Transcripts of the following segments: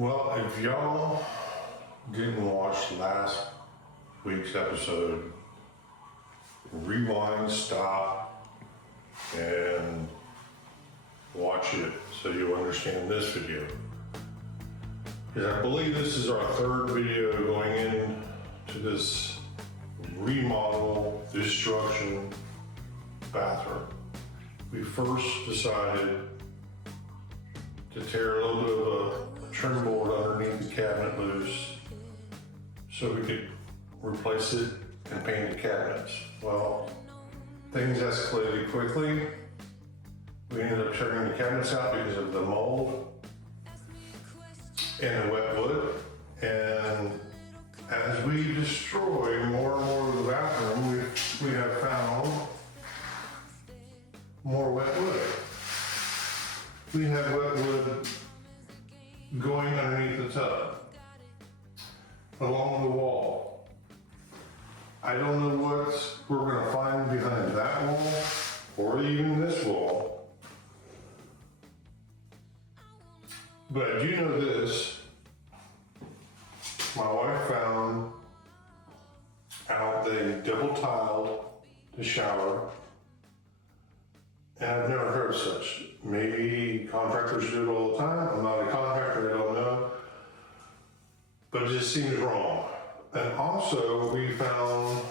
Well, if y'all didn't watch last week's episode, rewind, stop, and watch it so you'll understand this video. Because I believe this is our third video going into this remodel, destruction bathroom. We first decided to tear a little bit of a trim board underneath the cabinet loose so we could replace it and paint the cabinets. Well, things escalated quickly. We ended up tearing the cabinets out because of the mold and the wet wood. And as we destroy more and more of the bathroom, we have found more wet wood. We have wet wood going underneath the tub, along the wall. I don't know what we're gonna find behind that wall, or even this wall. But I do know this. My wife found out they double tiled the shower, and I've never heard of such. Maybe contractors do it all the time. I'm not a contractor, I don't know. But it just seems wrong. And also, we found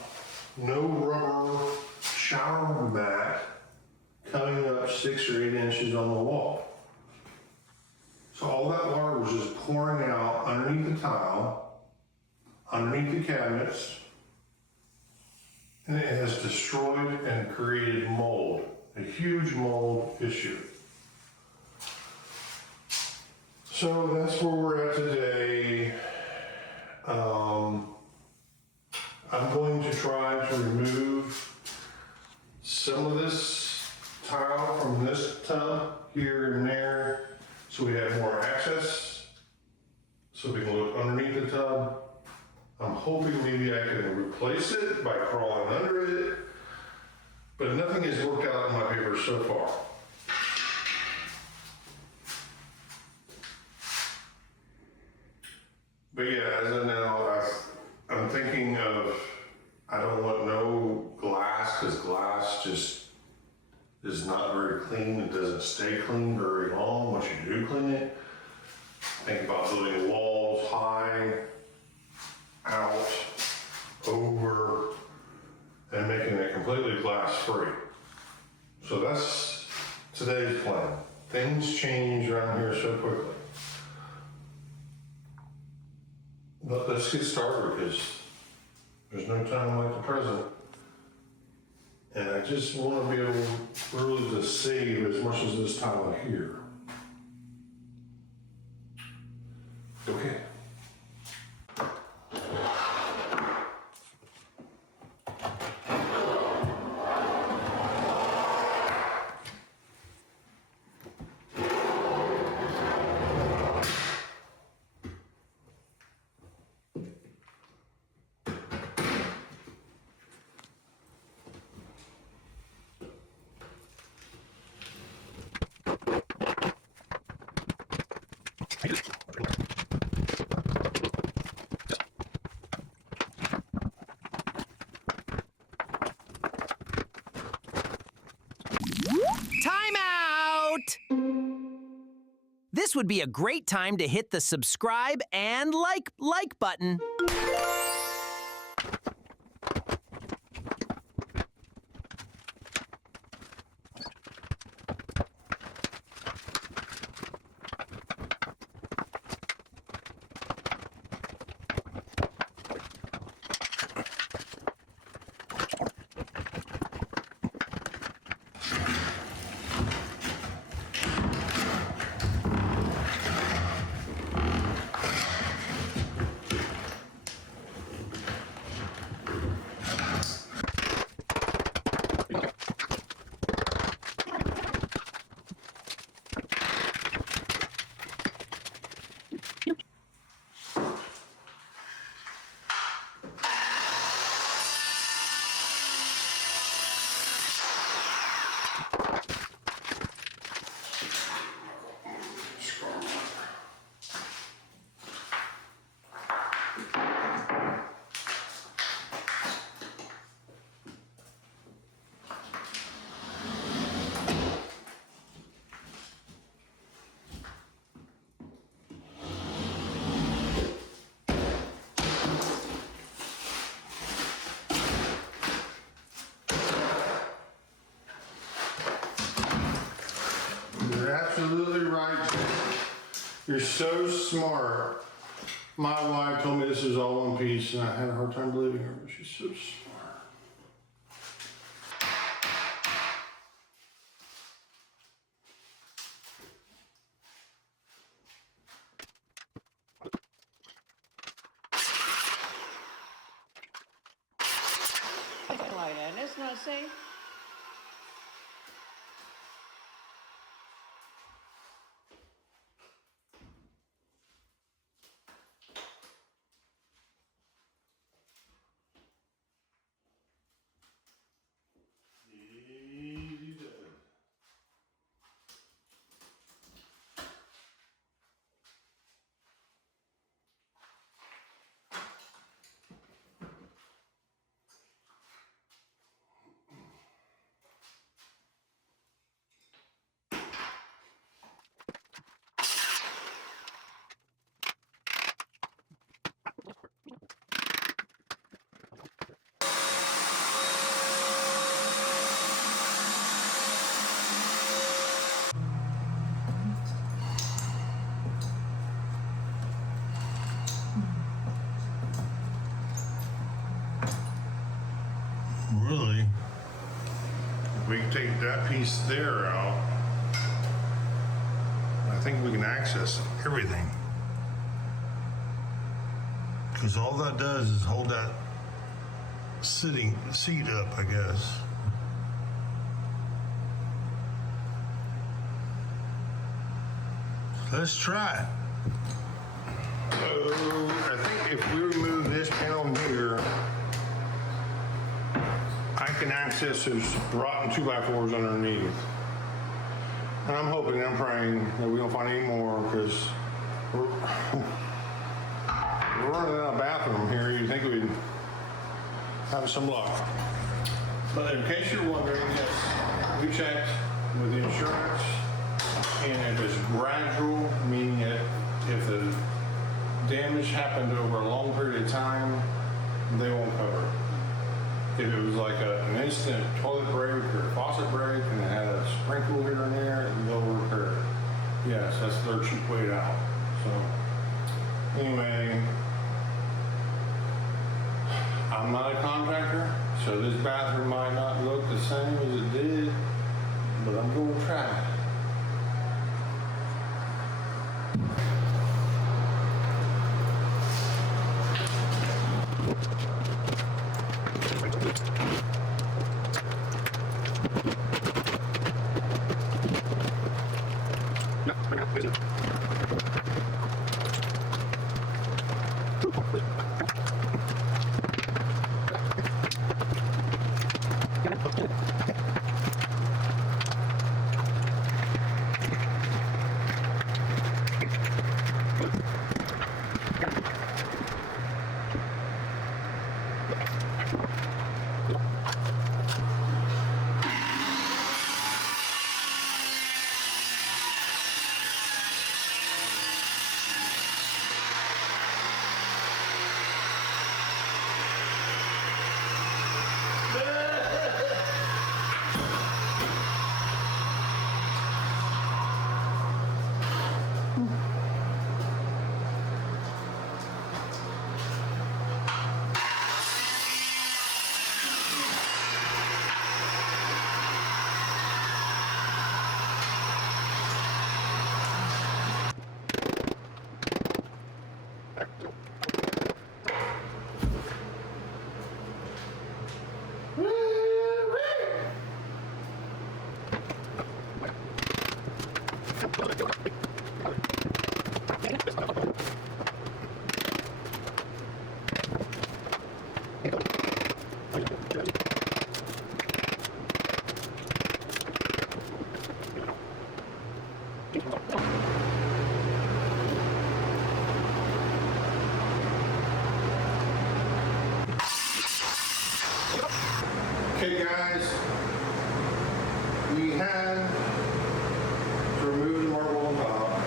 no rubber shower mat coming up 6 or 8 inches on the wall. So all that water was just pouring out underneath the tile, underneath the cabinets, and it has destroyed and created mold, a huge mold issue. So that's where we're at today. I'm going to try to remove some of this tile from this tub here and there so we have more access, so we can look underneath the tub. I'm hoping maybe I can replace it by crawling under it, but nothing has worked out in my papers so far. But yeah, as of now, I'm thinking of, I don't want no glass, because glass just is not very clean. It doesn't stay clean very long once you do clean it. Think about building walls high, out, over, and making it completely glass free. So that's today's plan. Things change around here so quickly. But let's get started because there's no time like the present. And I just want to be able really to save as much as this tile here. Okay. Time out! This would be a great time to hit the subscribe and like button. absolutely right. You're so smart. My wife told me this is all one piece, and I had a hard time believing her, but she's so smart. Like that. That's not safe. Easy does. Really, we can take that piece there out. I think we can access everything. Because all that does is hold that seat up, I guess. Let's try it. So I think if we remove this panel here, I can access those rotten 2x4s underneath. And I'm hoping, I'm praying that we don't find any more, because we're running out of bathroom here. You'd think we'd have some luck. But in case you're wondering, yes, we checked with the insurance, and if it's gradual, meaning that if the damage happened over a long period of time, they won't cover it. If it was like an instant toilet break or faucet break and it had a sprinkle here and there, they'll repair it. Yes, that's their cheap way out. So anyway, I'm not a contractor, so this bathroom might not look the same as it did, but I'm going to try it. Okay guys, we had to remove the marble on top.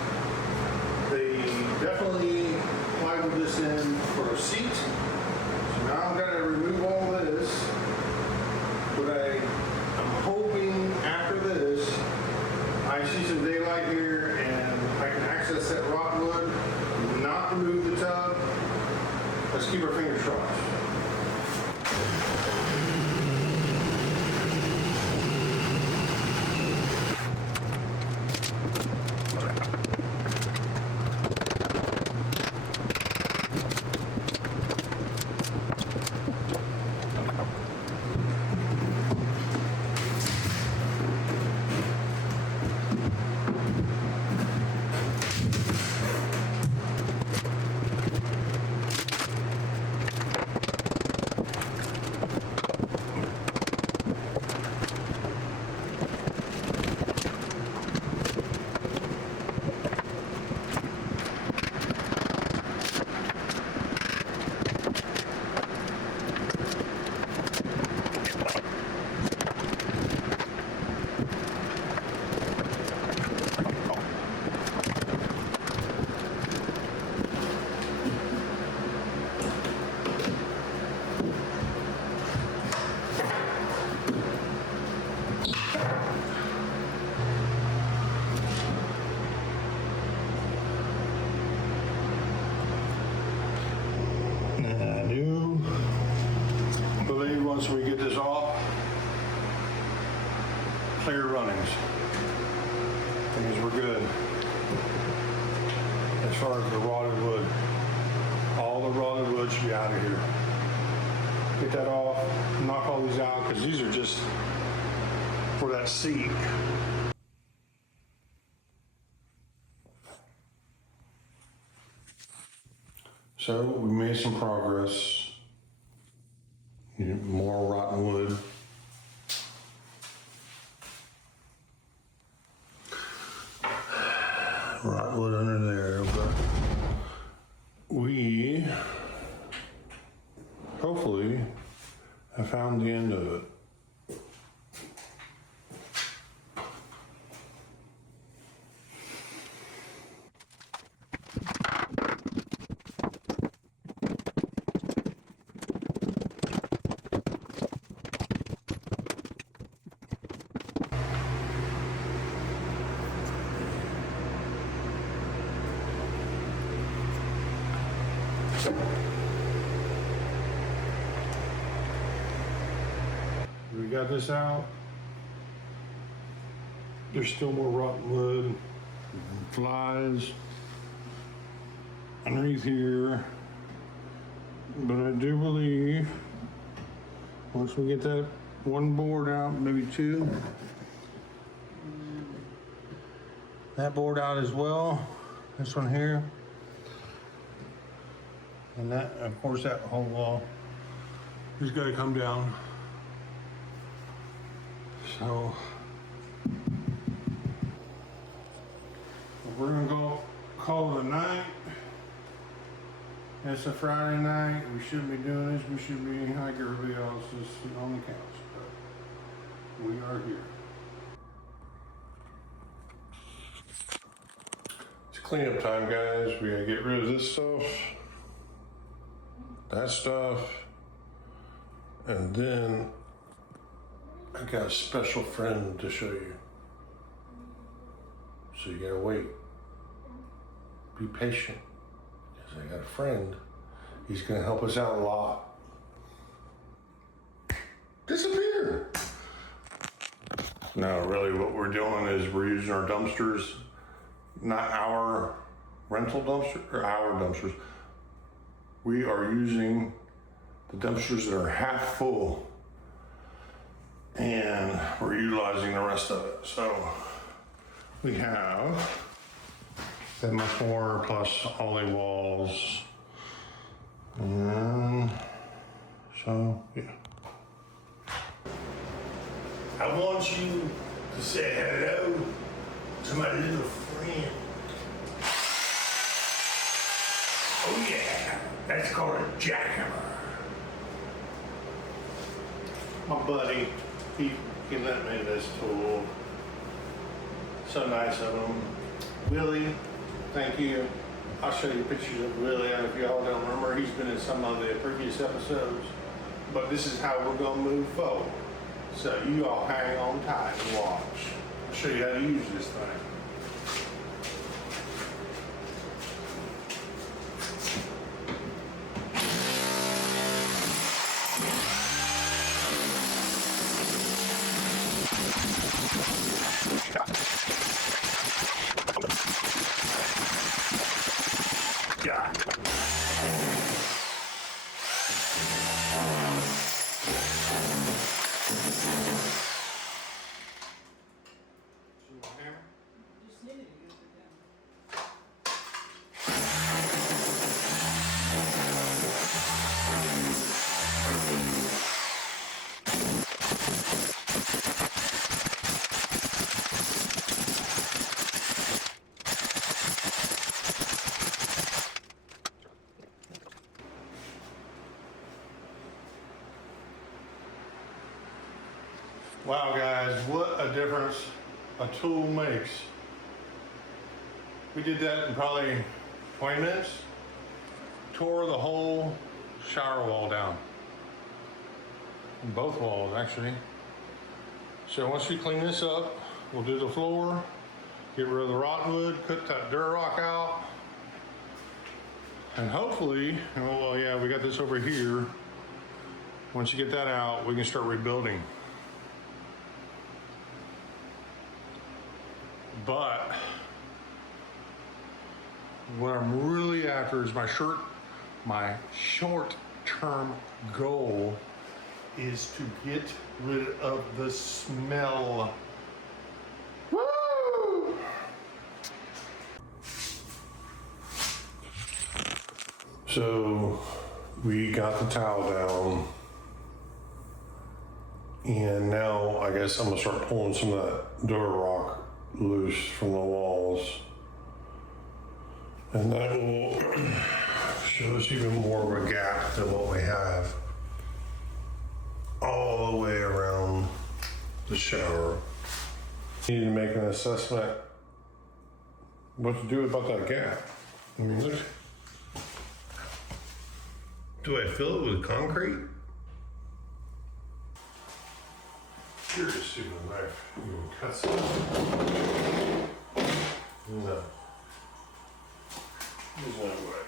They definitely plywood this in for a seat. So now I'm gonna remove all this. But I'm hoping after this, I see some daylight here wood, not remove the tub. Let's keep our fingers crossed. I do believe once we get this off, clear runnings. That means we're good. As far as the rotted wood, all the rotted wood should be out of here. Get that off, knock all these out, because these are just for that seat. So we made some progress. More rotten wood. Rotten wood under there, but we hopefully have found the end of it. We got this out. There's still more rotten wood and flies underneath here. But I do believe once we get that one board out, maybe two, that board out as well, this one here, and that, of course, that whole wall has got to come down. So we're gonna go call it a night. It's a Friday night. We shouldn't be doing this. We should be like everybody else, just sitting on the couch. But we are here. It's cleanup time, guys. We gotta get rid of this stuff, that stuff, and then I got a special friend to show you. So you gotta wait. Be patient. Because I got a friend. He's gonna help us out a lot. Disappear! No, really what we're doing is we're using our dumpsters, not our rental dumpster, or our dumpsters. We are using the dumpsters that are half full, and we're utilizing the rest of it. So we have that much more plus ollie walls, and so yeah. I want you to say hello to my little friend. Oh yeah, that's called a jackhammer. My buddy, he lent me this tool. So nice of him. Willie, thank you. I'll show you pictures of Willie, and if y'all don't remember, he's been in some of the previous episodes. But this is how we're gonna move forward. So you all hang on tight and watch. I'll show you how to use this thing. Yeah. Just needed to use it then. Wow, guys, what a difference a tool makes. We did that in probably 20 minutes. Tore the whole shower wall down. Both walls, actually. So once we clean this up, we'll do the floor, get rid of the rotten wood, cut that Durock out, and hopefully, well, yeah, we got this over here. Once you get that out, we can start rebuilding. But what I'm really after is my short-term goal is to get rid of the smell. Woo! So we got the tile down, and now I guess I'm gonna start pulling some of that Durock loose from the walls, and that will show us even more of a gap than what we have all the way around the shower. Need to make an assessment what to do about that gap. I mean, look. Do I fill it with concrete? Curious to see my knife even cuts it. No. There's no way.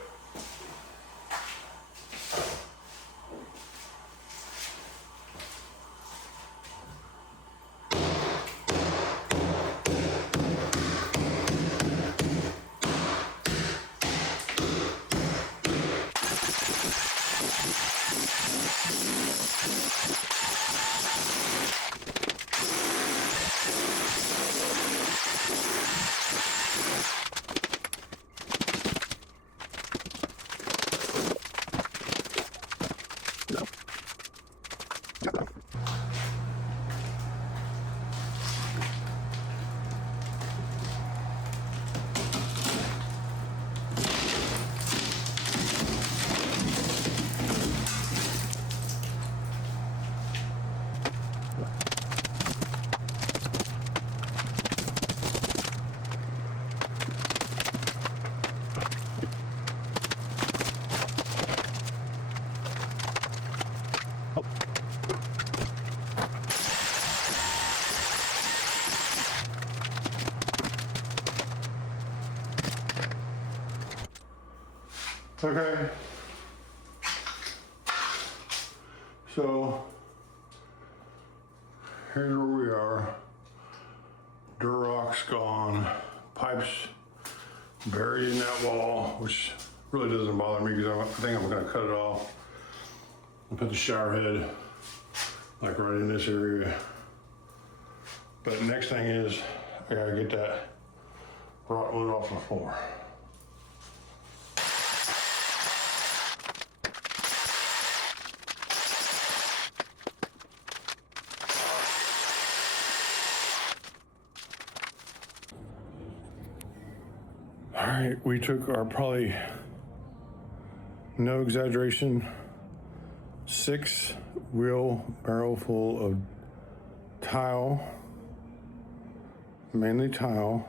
Okay. So here's where we are. Durock's gone. Pipes buried in that wall, which really doesn't bother me because I think I'm gonna cut it off and put the shower head like right in this area. But the next thing is I gotta get that rotten wood off the floor. All right, we took our probably, no exaggeration, 6 wheelbarrow full of tile, mainly tile,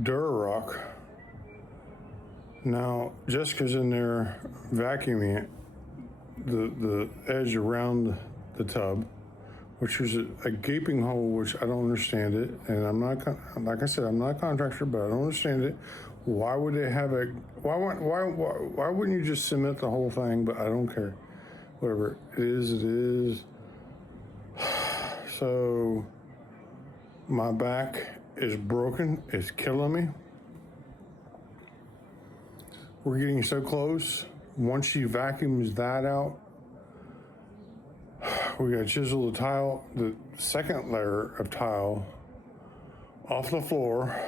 Durock. Now, Jessica's in there vacuuming it, the edge around the tub, which was a gaping hole, which I don't understand it. And I'm not, like I said, I'm not a contractor, but I don't understand it. Why would they have why wouldn't you just cement the whole thing? But I don't care. Whatever it is, it is. So my back is broken. It's killing me. We're getting so close. Once she vacuums that out, we gotta chisel the tile, the second layer of tile off the floor,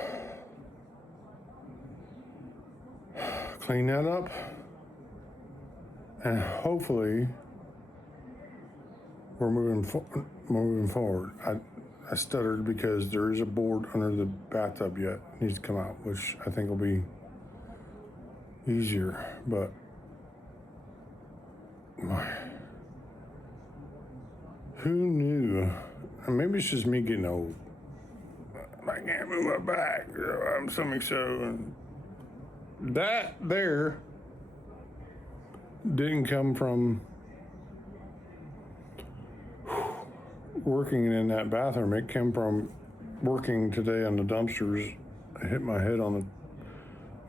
clean that up, and hopefully we're moving forward. I stuttered because there is a board under the bathtub yet. It needs to come out, which I think will be easier, but who knew? And maybe it's just me getting old. I can't move my back. I'm stomach so. And that there didn't come from working in that bathroom. It came from working today on the dumpsters. I hit my head on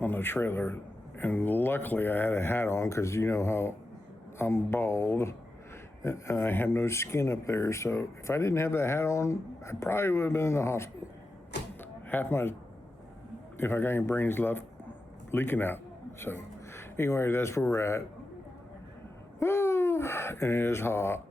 the trailer, and luckily I had a hat on because you know how I'm bald and I have no skin up there. So if I didn't have that hat on, I probably would have been in the hospital. If I got any brains left, leaking out. So anyway, that's where we're at. Woo! And it is hot.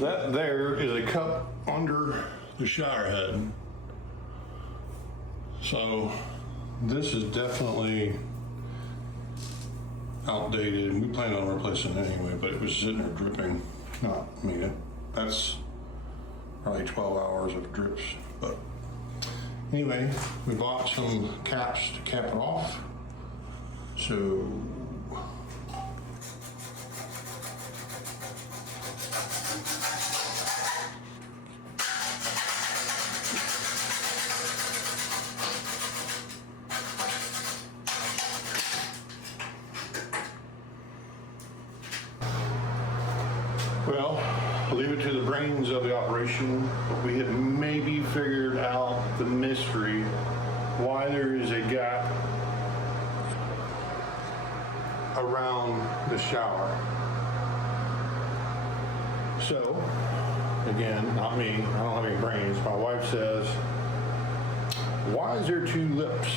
That there is a cup under the shower head. So this is definitely outdated. We planned on replacing it anyway, but it was sitting there dripping. That's probably 12 hours of drips. But anyway, we bought some caps to cap it off. So well, leave it to the brains of the operation. We had maybe figured out the mystery why there is a gap around the shower. So, again, not me, I don't have any brains. My wife says, why is there two lips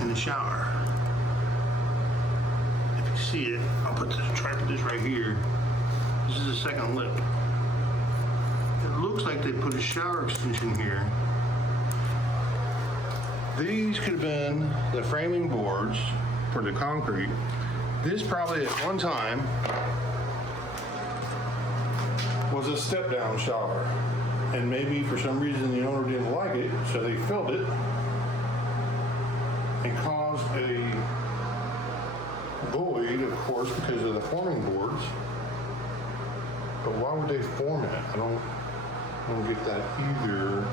in the shower? See it, I'll try to put this right here. This is the second lip. It looks like they put a shower extension here. These could have been the framing boards for the concrete. This probably at one time was a step down shower. And maybe for some reason the owner didn't like it, so they filled it and caused a void, of course, because of the forming boards. But why would they form it? I don't get that either.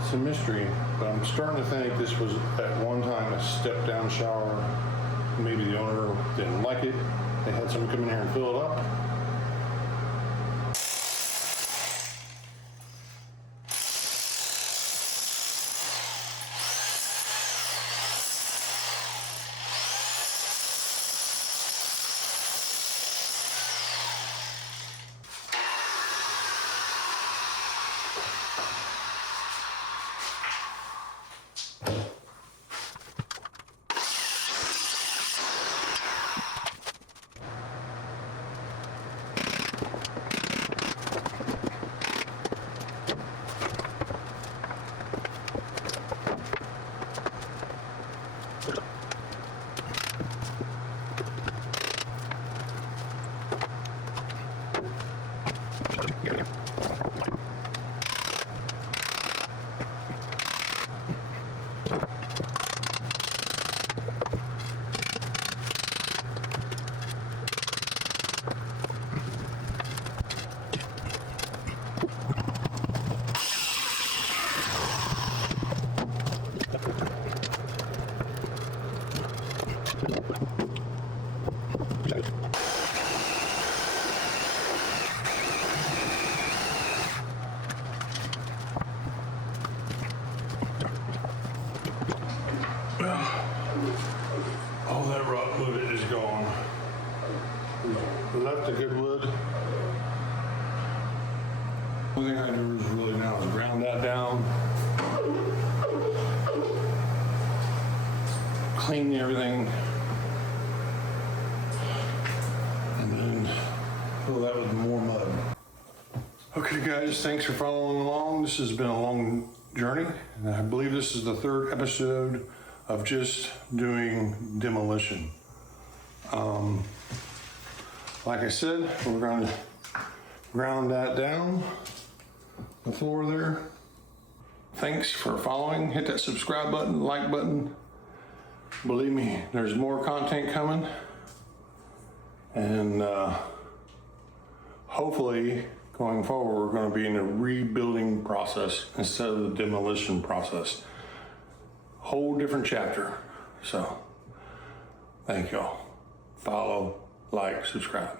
It's a mystery, but I'm starting to think this was at one time a step down shower. Maybe the owner didn't like it. They had someone come in here and fill it up. Only thing I do is really now is ground that down, clean everything, and then fill that with more mud. Okay guys, thanks for following along. This has been a long journey, and I believe this is the third episode of just doing demolition. Like I said, we're going to ground that down, the floor there. Thanks for following. Hit that subscribe button, like button. Believe me, there's more content coming. And hopefully, going forward, we're going to be in a rebuilding process instead of the demolition process. Whole different chapter. So, thank y'all. Follow, like, subscribe.